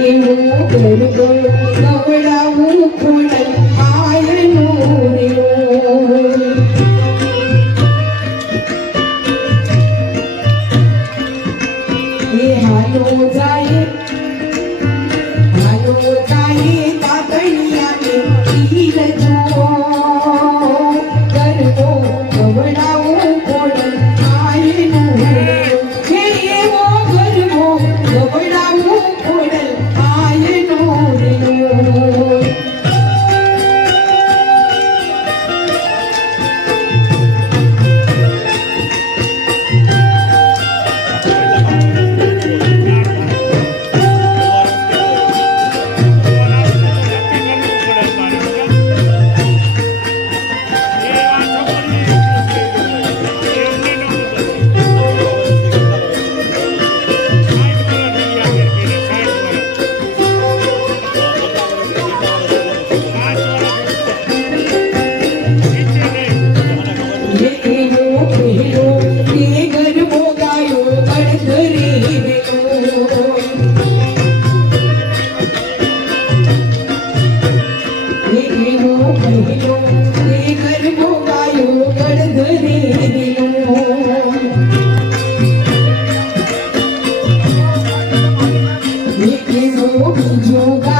એવો ગરબો ગવડાવું ખોડલ આયનો એવો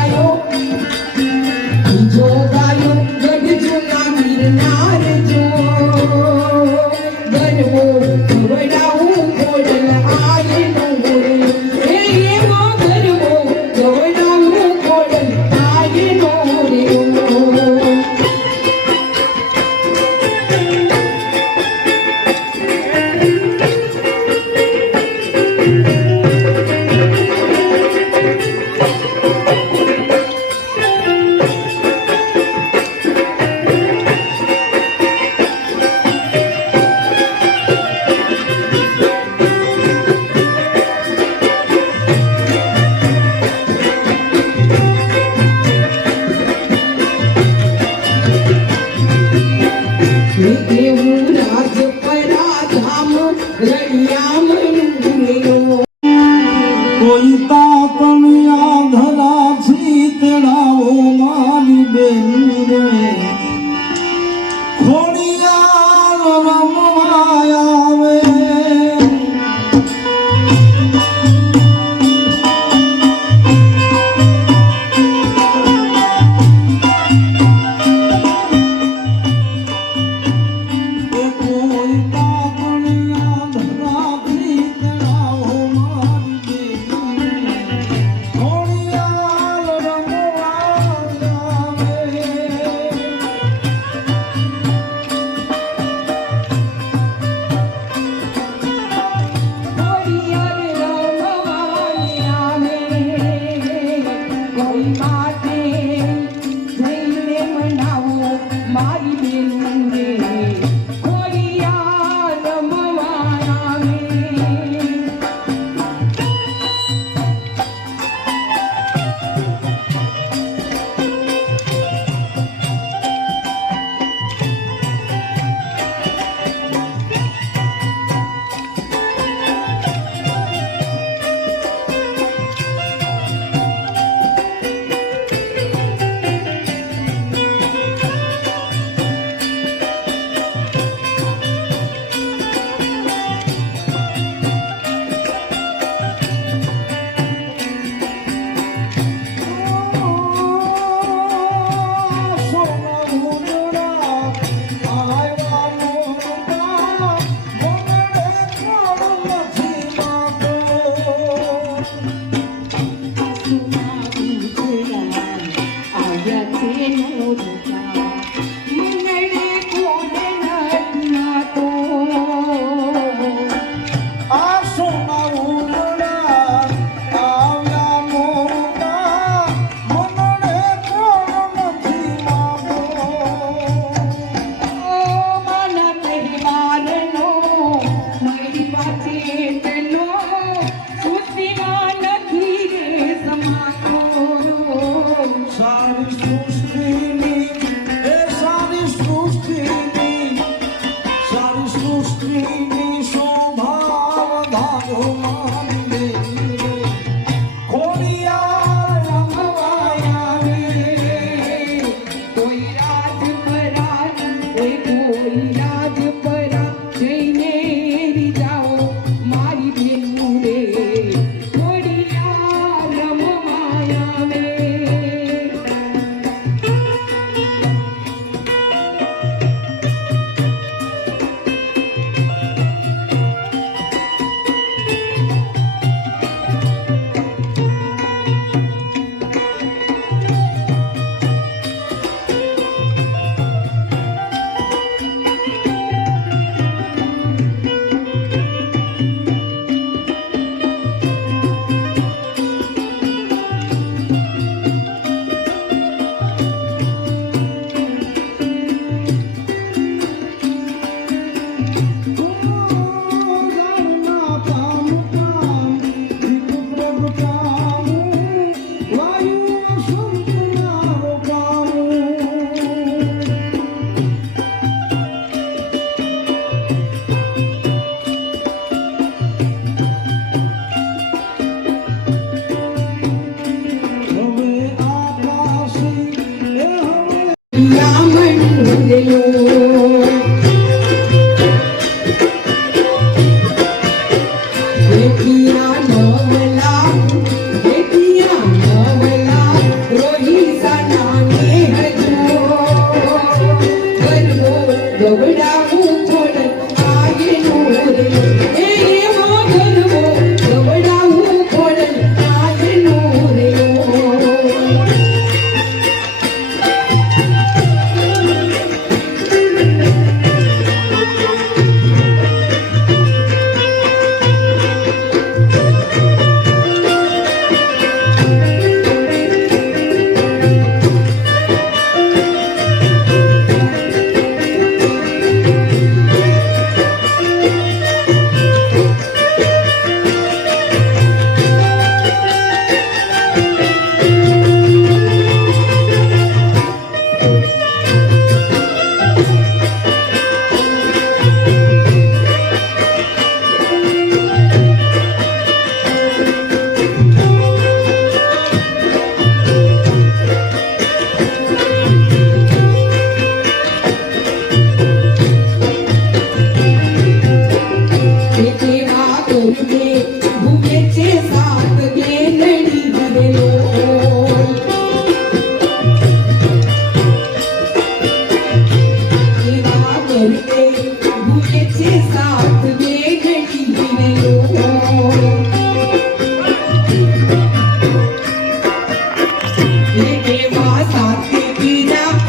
એ એવા સાથે પીરા સાથે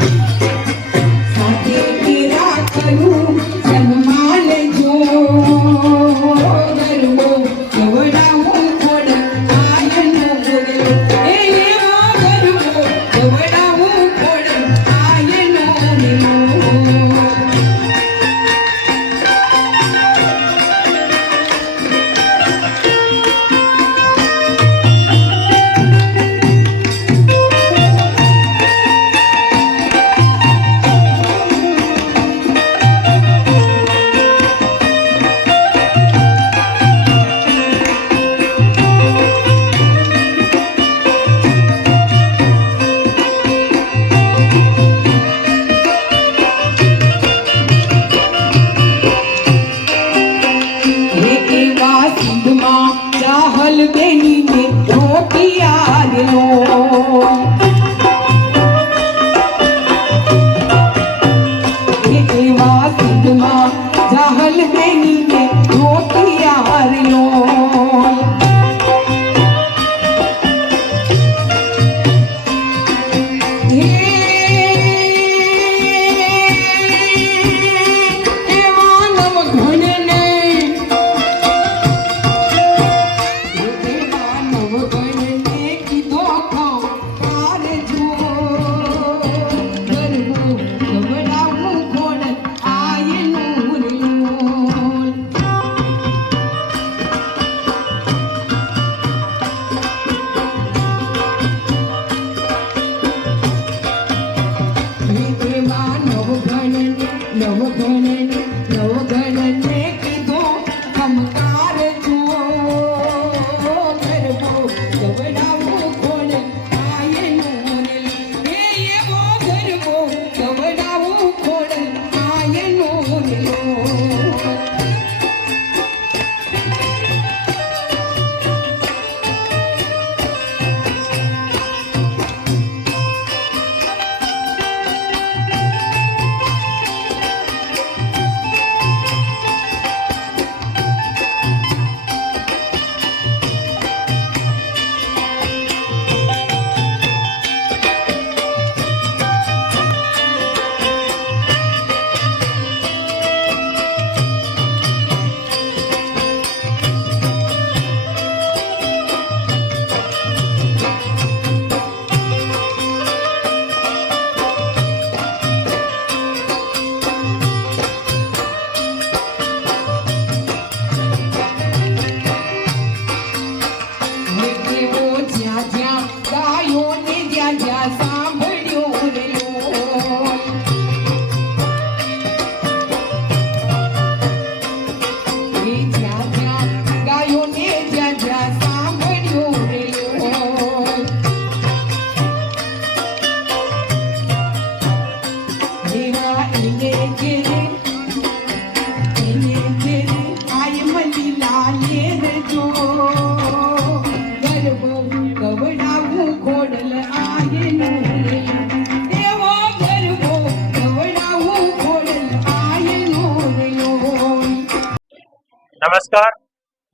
નમસ્કાર.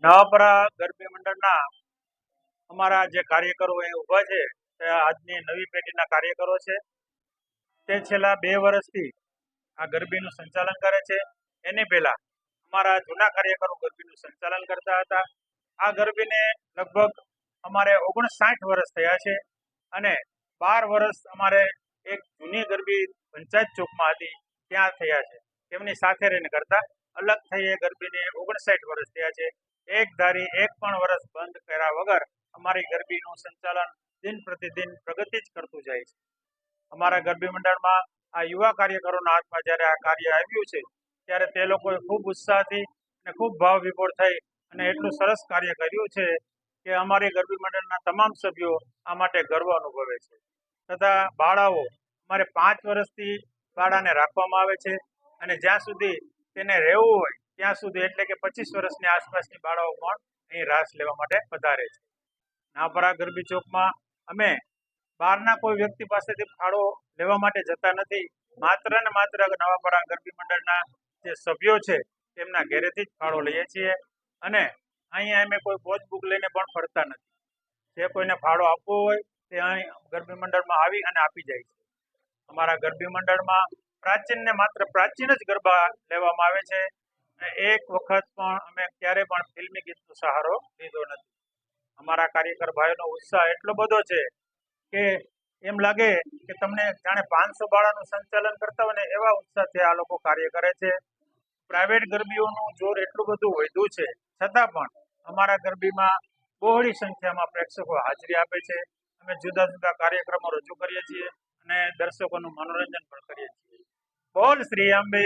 નવાપરા ગરબી મંડળના અમારા જે કાર્યકરો એ ઊભા છે, તે આજની નવી પેઢીના કાર્યકરો છે. તે છેલ્લા બે વર્ષથી આ ગરબીનું સંચાલન કરે છે. એની પહેલા અમારા જૂના કાર્યકરો ગરબીનું સંચાલન કરતા હતા. આ ગરબીને લગભગ અમારે ઓગણસાઠ વર્ષ થયા છે અને બાર વર્ષ અમારે એક જૂની ગરબી પંચાયત ચોકમાં હતી, ત્યાં થયા છે. તેમની સાથે રહીને કરતા અલગ થઈ ગરબીને ઓગણસાઠ વર્ષ થયા છે. એક ધારી એક પણ વર્ષ બંધ કર્યા વગર અમારી ગરબીનું સંચાલન દિન પ્રતિદિન પ્રગતિ જ કરતું જાય છે. અમારા ગરબી મંડળમાં આ યુવા કાર્યકરોના હાથમાં જ્યારે આ કાર્ય આવ્યું છે, ત્યારે તે લોકોએ ખૂબ ઉત્સાહથી અને ખૂબ ભાવ વિભોર થઈ અને એટલું સરસ કાર્ય કર્યું છે કે અમારી ગરબી મંડળના તમામ સભ્યો આ માટે ગર્વ અનુભવે છે. તથા બાળાઓ અમારે પાંચ વર્ષથી બાળાને રાખવામાં આવે છે અને જ્યાં સુધી તેને રહેવું હોય, ત્યાં સુધી એટલે કે પચીસ વર્ષની આસપાસની બાળાઓ પણ અહીં રાસ લેવા માટે વધારે છે. નાપરા ગરબી ચોકમાં અમે બહારના કોઈ વ્યક્તિ પાસેથી ફાળો લેવા માટે જતા નથી, માત્ર ને માત્ર નવાપરા ગરબી મંડળના જે સભ્યો છે, તેમના ઘેરેથી જ ફાળો લઈએ છીએ અને અહીંયા અમે કોઈ પોચ બુક લઈને પણ ફરતા નથી. જે કોઈને ફાળો આપવો હોય તે અહીં ગરબી મંડળમાં આવી અને આપી જાય છે. અમારા ગરબી મંડળમાં પ્રાચીન ને માત્ર પ્રાચીન જ ગરબા લેવામાં આવે છે. એક વખત પણ અમે ક્યારે પણ ફિલ્મી ગીતનો સહારો લીધો નથી. અમારા કાર્યકર ભાઈઓનો ઉત્સાહ એટલો બધો છે કે એમ લાગે કે તમને જાણે પાંચસો બાળાનું સંચાલન કરતા હોય ને એવા ઉત્સાહથી આ લોકો કાર્ય કરે છે. પ્રાઇવેટ ગરબીઓનું જોર એટલું બધું વધ્યું છે. છતાં પણ અમારા ગરબીમાં બહોળી સંખ્યામાં પ્રેક્ષકો હાજરી આપે છે. અમે જુદા જુદા કાર્યક્રમો રજૂ કરીએ છીએ અને દર્શકોનું મનોરંજન પણ કરીએ છીએ. બોલ શ્રી અંબે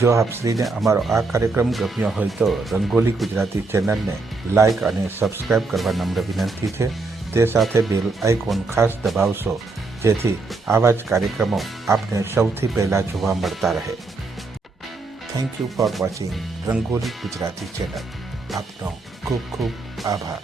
જો આપ શ્રીને અમારો આ કાર્યક્રમ ગમ્યો હોય તો રંગોલી ગુજરાતી ચેનલને લાઇક અને સબસ્ક્રાઇબ કરવા નમ્ર વિનંતી છે. તે સાથે બેલ આઇકોન ખાસ દબાવશો, જેથી આવા જ કાર્યક્રમો આપને સૌથી પહેલાં જોવા મળતા રહે. Thank you for watching Rangoli Gujarati channel. આપનો ખૂબ ખૂબ આભાર.